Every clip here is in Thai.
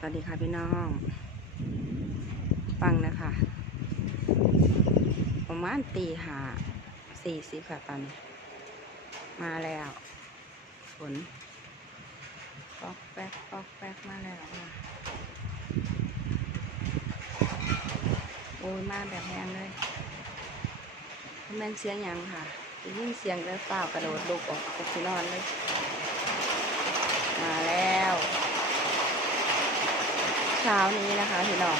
สวัสดีค่ะพี่น้องฟังนะคะประมาณตี 5:40ค่ะตอนนี้มาแล้วฝนปอกแป๊กปอกแป๊กมาแล้วค่ะโอ้ยมาแบบแรงเลยแม่นเสียงยังค่ะได้ยินเสียงแล้วเปล่ากระโดดลุกออกจากที่นอนเลยมาแล้วเช้านี้นะคะพี่น้อง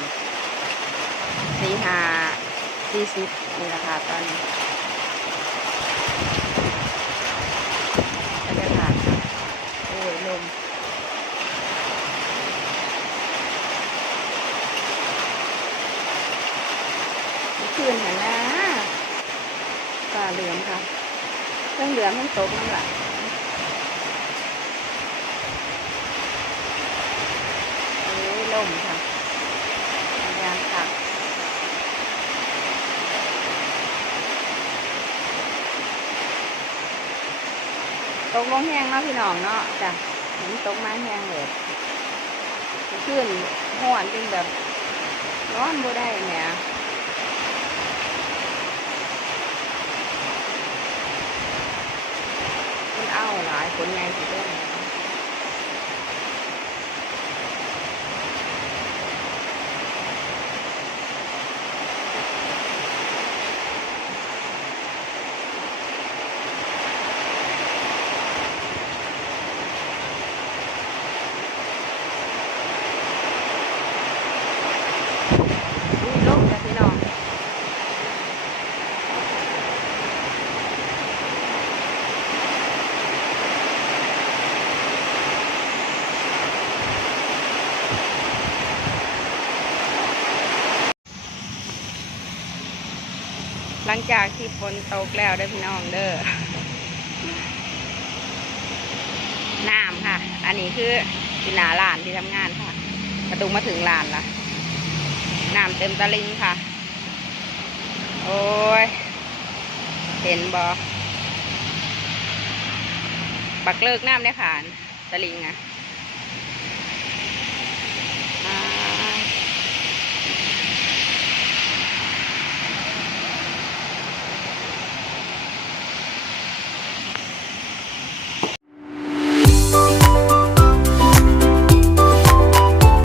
ตี 5:40นี่แหละค่ะตอนนี้บรรยากาศโอ้ยลมคืนเห็นนะฟ้าเหลืองค่ะเครื่องเหลืองมันตกนั่นแหละโอ้ยลมค่ะยางค่ะตกลงแห้งเนาะพี่น้องเนาะจ้ะเห็นตกมาแห้งเลยขึ้นห้อนจนแบบร้อนบ่ได้เนี่ยมันเอาหลายคนไงสิเด้ลมจ้ะพี่น้องหลังจากที่ฝนตกแล้วเด้อพี่น้องเด้อน้ำค่ะอันนี้คือที่หน้าร้านที่ทำงานค่ะประตูมาถึงร้านละน้ำเต็มตะลิงค่ะโอ้ยเห็นบอปักเลิกน้ำได้ค่ะตะลิงอ่ะ